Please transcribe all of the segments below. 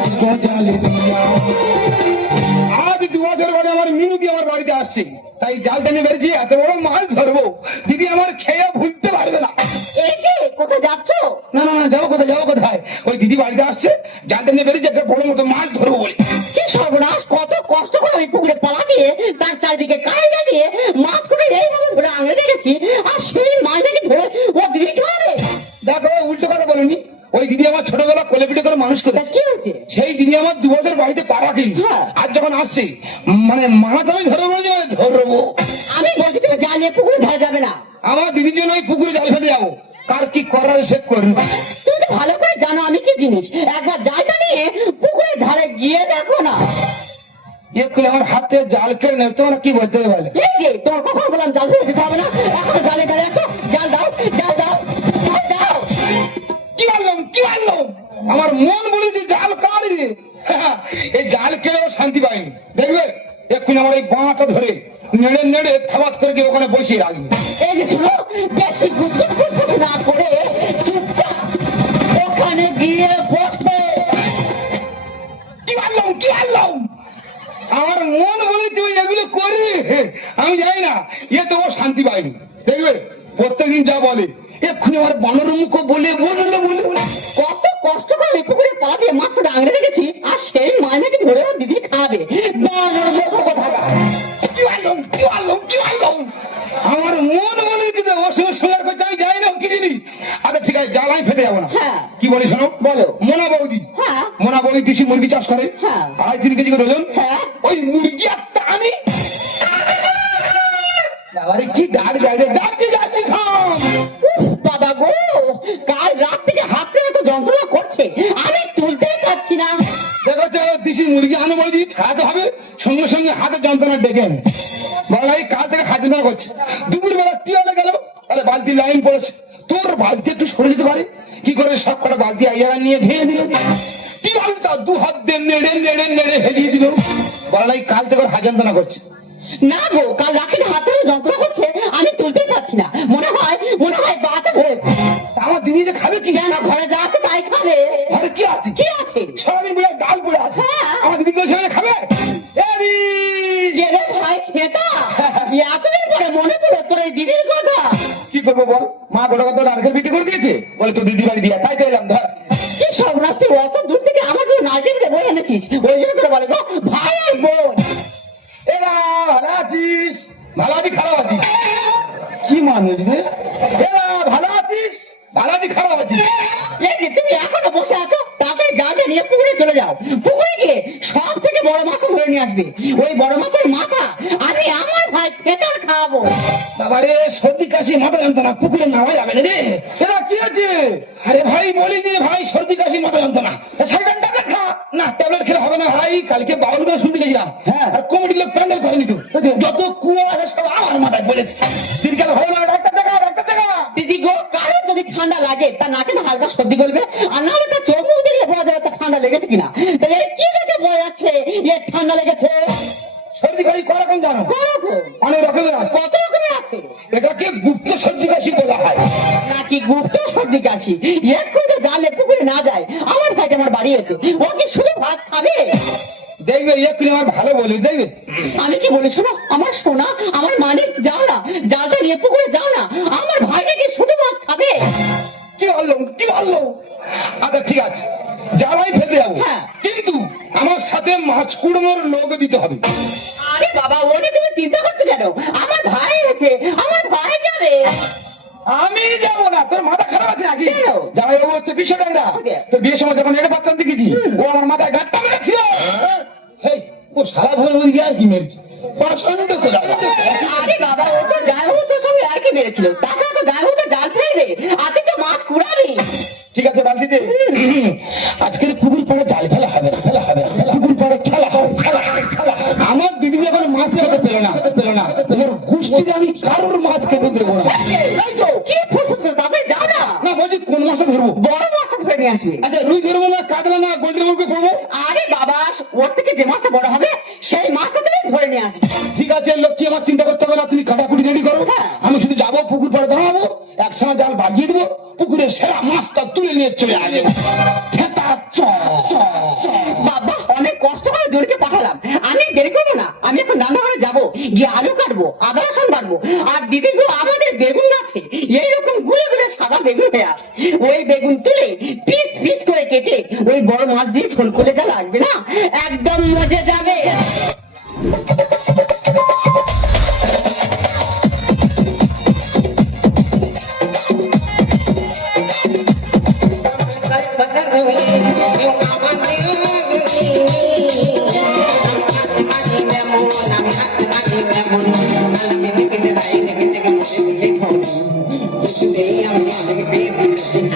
মাছ দিয়া আজ দু বছর পরে আমার মিনুদি আমার বাড়িতে আসছে। তাই জাল টেনে বেরিয়েছি এত বড় মাছ ধরবো। দিদি আমার খেয়ে ভুলতে পারবে না। এই যে কোথায় যাচ্ছ? না না না যাব কোথায় যাব কোথায়? ওই দিদি বাড়িতে আসছে জাল টেনে বেরিয়েছে একটা বড় মতো মাছ ধরবো বলে। কি সর্বনাশ কত কষ্ট করে আমি পুকুরে পালা দিয়ে তার চারিদিকে কায় লাগিয়ে মাছ করে এইভাবে ধরে আঙড়ে রেখেছি আর সেই মাছটাকে ধরে ও দিদি খাবে দেখো উল্টো কথা বলুনি। ওই দিদি আমার ছোটবেলা কোলে পিঠে করে মানুষ তা করেছে। কি হয়েছে? সেই দিদি আমার দু বছর বাড়িতে পা রাখেনি। হ্যাঁ। আর যখন আসছে মানে মাছ আমি ধরবো মানে ধরবো। আমি বলছি তুমি জাল নিয়ে পুকুরে ধরা যাবে না। আমার দিদির জন্য ওই পুকুরে জাল ফেলে যাব। কার কি করার সে করবে। তুমি তো ভালো করে জানো আমি কি জিনিস। একবার জালটা নিয়ে পুকুরের ধারে গিয়ে দেখো না। এক্ষুনি আমার হাতে জাল কেড়ে নেবে তোমার কি বলতে বলে? তোমার কখন বললাম জাল যেতে হবে না। এখন জালে জাল বললাম কি বললাম আমার মন বলেছে জাল কাটবে এই জাল কেড়েও শান্তি পাইনি দেখবে? এক্ষুনি আমার এই বাঁটা ধরে নেড়ে নেড়ে থাবাত করে গিয়ে ওখানে বসিয়ে রাখবে। এই যে শুনো বেশি না করে চুপচাপ ওখানে গিয়ে বসবে। কি বললাম কি বললাম আমার মন বলেছে এগুলো করবে? আমি জানি না এ তো ও শান্তি পাইনি দেখবে? প্রত্যেকদিন যা বলে এক্ষুনি আমার বানর মুখ বলে বলে বলে বলে। কত কষ্ট করে আমি পুকুরে পা দিয়ে মাছ করে রেখেছি আর সেই মাইনাকে ধরে দিদি খাবে। বানর মুখ কোথাকার। কি বললাম কি বললাম কি বললাম? আমার মন বলেছে যে ওর সঙ্গে শোনার করছে আমি জানি না কি জিনিস। আচ্ছা ঠিক আছে জ্বালাই ফেটে যাব না। হ্যাঁ। কি বলি শোনো? বলো। মোনা বৌদি। হ্যাঁ। মোনা বৌদি দেশি মুরগি চাষ করে। হ্যাঁ। আড়াই তিন কেজি করে ওজন। হ্যাঁ। ওই মুরগি আর টানি। আরে কি গাড়ি গাড়ি যাচ্ছি যাচ্ছি থাম। মুরগি আনো বলছি ছাড়াতে হবে, সঙ্গে সঙ্গে হাতে যন্ত্রণা ডেকে আনে। বলা এই কাল থেকে যন্ত্রণা করছে। দুপুর বেলা টিয়ালে গেল, তাহলে বালতি লাইন পড়েছে। তোর বালতি একটু সরে যেতে পারে? কি করে সব কটা বালতি আইয়ারা নিয়ে ভেঙে দিল? কি বালতা দু হাত দিয়ে নেড়ে নেড়ে নেড়ে ফেলিয়ে দিল? বলা এই কাল থেকে হাজান্তনা করছে। না গো কাল রাখির হাতে যন্ত্রণা করছে আমি তুলতেই পারছি না। মনে হয় মনে হয় বাতে ধরেছে আমার দিদি যে খাবে কি? কেন ঘরে যা আছে তাই খাবে। ঘরে কি আছে? কি আছে? সয়াবিন বুড়ে ডাল বুড়ে আছে। হ্যাঁ। আমার দিদি কেউ সেখানে খাবে? ভাই খেতা এতদিন পরে মনে পড়ল তোর এই দিদির কথা। কি করব বল? মা গোটা কত নারকেল বিক্রি করে দিয়েছে? বলে তো দিদি বাড়ি দিয়া তাই তো এলাম ধর। কি সব অত দূর থেকে আমার জন্য নারকেলকে বই এনেছিস? ওই জন্য করে বলে তো ভাই আর বোন। এরা ভালো আছিস? ভালো আছি খারাপ আছিস। কি মানুষ রে? এরা ভালো আছিস? আছি খারাপ আছিস এই যে তুমি এখনও বসে আছো তাড়াতাড়ি জালটা নিয়ে পুকুরে চলে যাও। পুকুরে গিয়ে সব থেকে বড় মাছ ধরে নিয়ে আসবে। ওই বড় মাছের মাথা আমি আমার ভাই খেতার খাওয়াবো বাবারে সর্দি কাশি মাথা যন্ত্রণা পুকুরে নামা যাবে না রে। এরা কি আছে? আরে ভাই বলি যে ভাই সর্দি কাশি মাথা যন্ত্রণা। সাইডান ট্যাবলেট খা। না ট্যাবলেট খেলে হবে না ভাই কালকে বাউল করে শুনতে গেছিলাম। হ্যাঁ। আর কমিটি লোক প্যান্ডেল করেনি তো। যত কুয়া আছে সব আমার মাথায় পড়েছে। দিনকাল ভালো না ডাক্তার দেখা দিদি গো কারও যদি ঠান্ডা লাগে তা নাকে না হালকা সর্দি করবে আর না হলে চোখ মুখ দেখলে বোঝা যাবে ঠান্ডা লেগেছে কিনা? কি দেখে বোঝা যাচ্ছে? ঠান্ডা লেগেছে। সর্দি কাশি করকম জানো? অনেক রকমের কত রকমের আছে? এটাকে গুপ্ত সর্দি কাশি বলা হয়। নাকি গুপ্ত সর্দি কাশি একটু তো না যায়। আমার ভাইটা আমার বাড়ি আছে। ও কি শুধু ভাত খাবে? দেখবে এক্ষুনি আমার ভালো বলি দেখবে? আমি কি বলি শোনো আমার সোনা আমার মানে যাও না। জালটা নিয়ে পুকুরে যাও না। আমার ভাইটা কি শুধু ভাত খাবে? কি হলো কি হলো আচ্ছা ঠিক আছে। জ্বালাই ফেলতে যাব। হ্যাঁ। কিন্তু আমার সাথে মাছ কুড়োনোর লোক দিতে হবে। আরে বাবা ওটা তুমি চিন্তা করছ কেন? আমার ভাই আছে আমার ভাই যাবে। আমি যাব না তোর মাথা খারাপ আছে নাকি? জামাই বাবু হচ্ছে বিশ্বটাইরা ওকে। তো বিয়ের সময় যখন এটা পাত্তাম দেখেছি? ও আমার মাথায় গাঁটটা মেরেছিল। ও সারা ভোর ওই আর কি মেরেছে? আরে বাবা ও তো যাই ও তোর সঙ্গে আর কি মেরেছিল। তাছাড়া তো যায় ও তো জাল ফেলবে। কারোর মাছ খেতে দেবো না। কি ফুসুক তবে যা না। না বলছি কোন মাসে ধরবো? বড় মাছটা ধরে নিয়ে আসবে। আচ্ছা রুই ধরবো না কাতলা না গোল্ডেন মুরগি করব? আরে বাবা ওর থেকে যে মাছটা বড় হবে সেই মাছটা তুমি ধরে নিয়ে আসবে। ঠিক আছে লক্ষ্মী আমার চিন্তা করতে হবে না তুমি কাটাকুটি রেডি করো। হ্যাঁ। আমি শুধু যাব পুকুর পাড়ে ধরাবো একসঙ্গে জাল ভাগিয়ে দেবো পুকুরের সেরা মাছটা তুলে নিয়ে চলে আসবে। আমি দেরি করব না। আমি এখন রান্নাঘরে যাব, গিয়ে আলু কাটবো, আদা রসুন বাড়বো আর দিদি গো আমাদের বেগুন গাছে, এইরকম গুলে গুলে সাদা বেগুন হয়ে আছে। ওই বেগুন তুলে পিস পিস করে কেটে ওই বড় মাছ দিয়ে ঝোল খুলে যা লাগবে না? একদম মজে যাবে। Take a beat,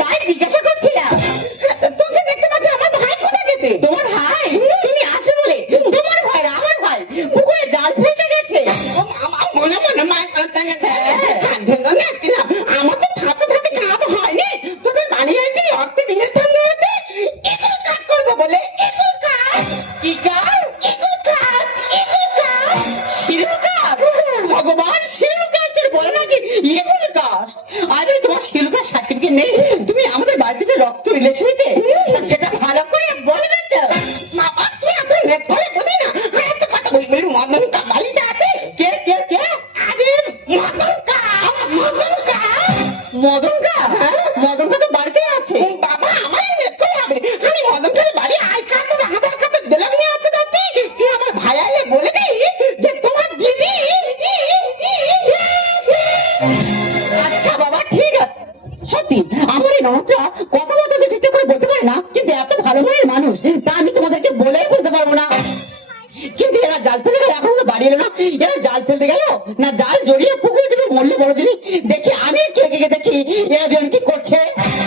তাই জিজ্ঞাসা করছিলাম। তোকে দেখতে পাচ্ছি আমার ভাই কোথায় গেছে? তোমার ভাই? তুমি আসবে বলে? তোমার ভাই আমার ভাই পুকুরে জাল ফেলতে গেছে। মনে মনে মাছ ধরতে গেছে। হ্যাঁ। मेरी मानना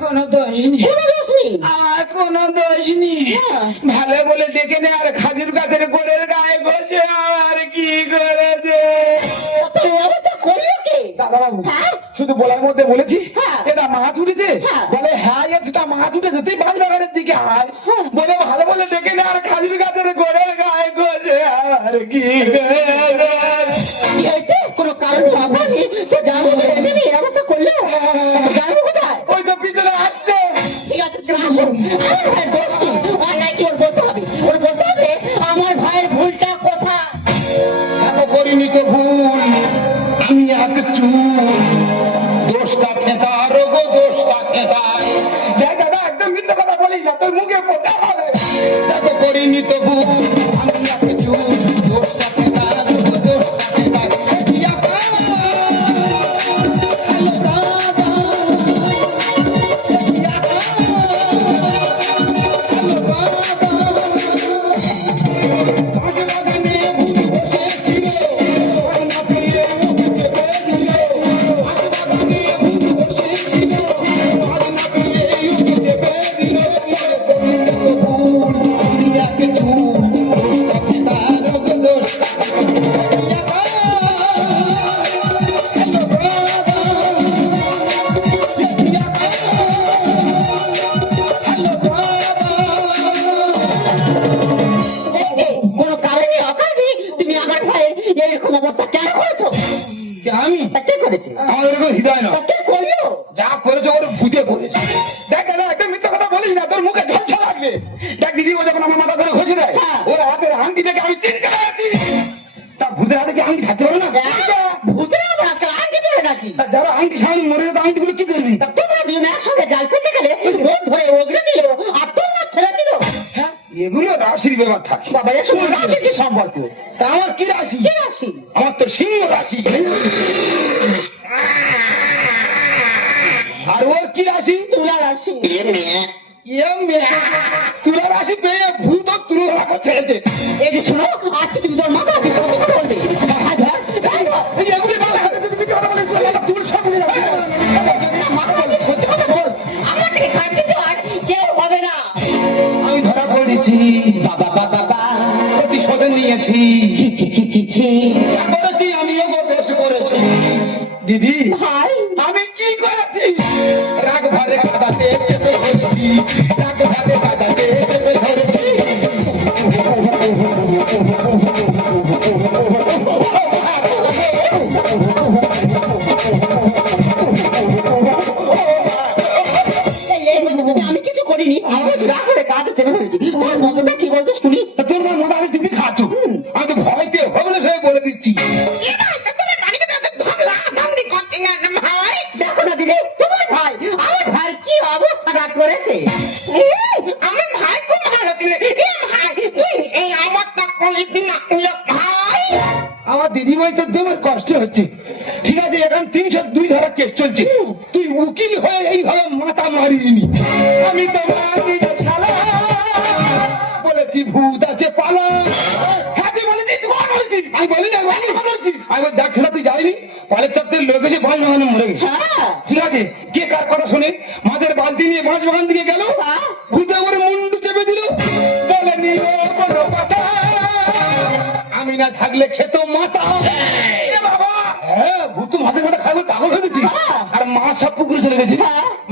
কোনো দোষ নেই। আমার কোনো দোষ নেই। হ্যাঁ। ভালো বলে ডেকে নে আর খাজুর গাছের গোড়ের গায়ে বসে আর কি করেছে? এটা মা তুলেছে বলে হ্যাঁ এটা মা তুলেছে হ্যাঁ। তুই বাড়ি বাগানের দিকে আয়। হ্যাঁ। বলে ভালো বলে ডেকে নে আর খাজুর গাছের গোড়ের গায়ে বসে আর কি করেছে? কোনো কারণ ভাবনি তো জানো তুমি এই অবস্থা করল জানো কোথায়? ওই তো পিছনে আসছে। ঠিক আছে আসো আমার ভাইয়ের দোষ কি? দেখ দিদি ও যখন আমার মাথা ধরে ঘষে দেয় হ্যাঁ। ওর হাতের আংটি দেখে আমি চিনতে পেরেছি। তা ভূতের হাতে কি আংটি থাকতে পারে না? ভূতের আবার আজকাল আগে পড়ে নাকি? যারা আংটি সামনে মরে যেত আংটি গুলো কি করবি? তোমরা দুজন একসঙ্গে জাল পেতে গেলে ও ধরে ওগলে দিল আর তোমরা ছেড়ে দিল। হ্যাঁ এগুলো রাশির ব্যাপার থাকে। বাবা এর সঙ্গে রাশির কি সম্পর্ক? তা আমার কি রাশি? কি রাশি? আমার তো সিংহ রাশি। আর ওর কি রাশি? তুলা রাশি। এ মেয়ে, তুলা রাশি পেয়ে ভূত তুলনা করছে। এই শোনো আজকে তুমি তোর মাথা বলবে আমি কিছু করিনি। আমার রাগ করে কাঁদতে চেপে ধরেছি তোমার মতটা কি বলতো শুনি? লোক এসে ভয় না মরে গেছে। হ্যাঁ। ঠিক আছে? কে কার কথা শুনে মাঝের বালতি নিয়ে মাছ বাগান দিকে গেল। ভূতে করে মুন্ডু চেপে দিল। বলে নিল কোনো কথা। আমি না থাকলে খেত মাথা হ্যাঁ ভূত তো মাছের মাথা খাবে পাগল হয়ে গেছি। হ্যাঁ। আর মাছ সব পুকুরে চলে গেছে।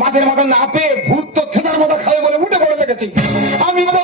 মাছের মাথা না পেয়ে ভূত তো থেনার মাথা খাবে বলে উঠে পড়ে লেগেছি আমি তো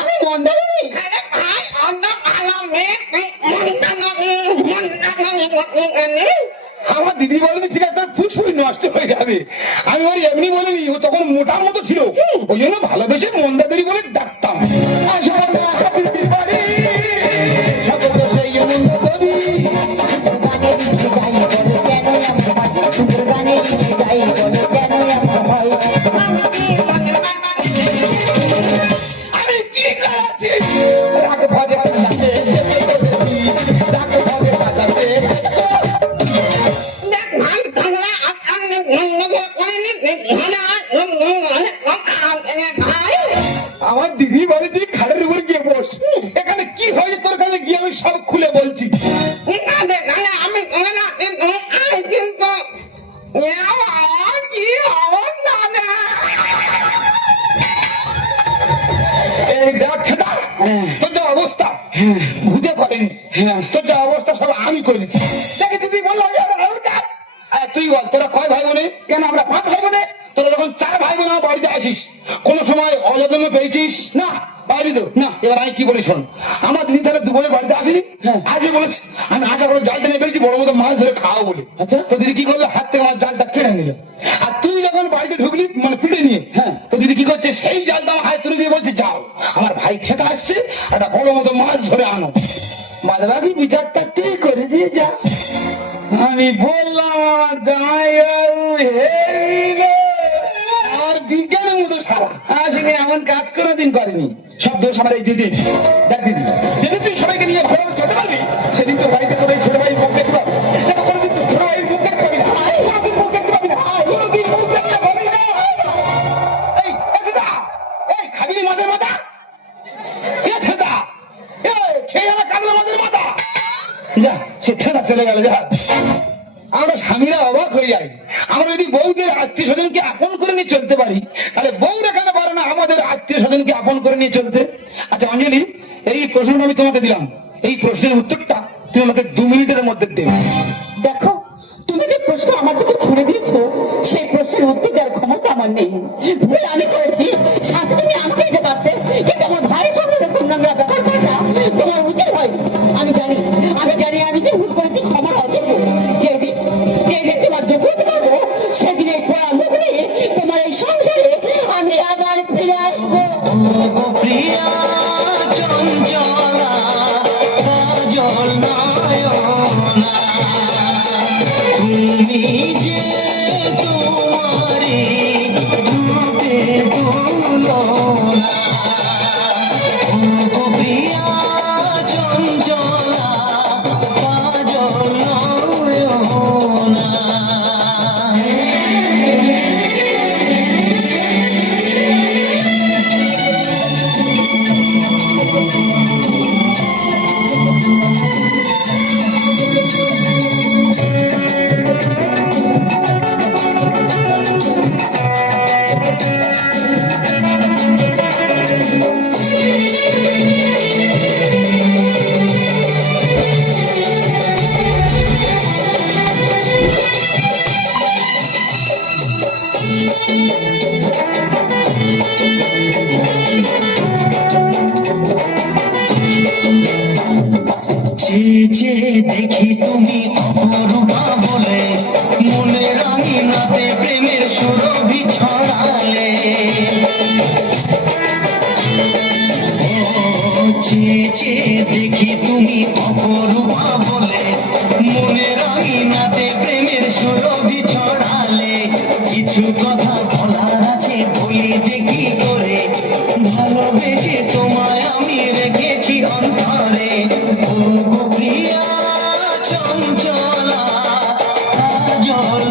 আমি মন্দ নই আরে ভাই অন্য ভালো মেয়ে আমার দিদি বলেনি ঠিক আছে তোর ফুসফুস নষ্ট হয়ে যাবে। আমি ওর এমনি বলিনি ও তখন মোটার মতো ছিল। ওই জন্য ভালোবেসে মন্দাদরি বলে ডাকতাম আমার দিদি বলে তুই খাটের উপর গিয়ে বস। এখানে কি হয়েছে তোর কাছে গিয়ে আমি সব খুলে বলছি। না পারবি তো। না এবার আমি কি বলি শোন। আমার দিদি তাহলে দুপুরে বাড়িতে আসেনি আজকে বলেছে আমি আশা করে জাল টেনে পেয়েছি বড় মতো মাছ ধরে খাওয়া বলে। আচ্ছা। তো দিদি কি করল? হাত থেকে আমার জালটা কেড়ে নিল। আর তুই যখন বাড়িতে ঢুকলি মানে পিটে নিয়ে হ্যাঁ। তো দিদি কি করছে? সেই জালটা আমার হাতে তুলে দিয়ে বলছে যাও আমার ভাই খেতে আসছে একটা বড় মতো মাছ ধরে আনো। বাদবাকি বিচারটা তুই করে দিয়ে যা। আমি বললাম আমার জামাই আর বিজ্ঞানের মতো সারা। আসলে এমন কাজ কোনোদিন করেনি। সব দোষ আমার এই দিদি দেখ দিদি, যেদিন তুই সবাইকে নিয়ে ভালো খেতে পারবি, সেদিন তো বাড়িতে তোর এই ছোট ভাই মুখ দেখতে পারবি আমি যা, সে চলে গেল, যা। আমরা স্বামীরা অবাক হয়ে যাই। আমরা যদি বউদের আত্মীয় স্বজনকে আপন করে নিয়ে চলতে পারি, তাহলে বউরা কেন পারে না, আমাদের আত্মীয় স্বজনকে আপন করে নিয়ে চলতে। আচ্ছা অঞ্জলি, এই প্রশ্নটা আমি তোমাকে দিলাম। এই প্রশ্নের উত্তরটা দেখি তুমি জল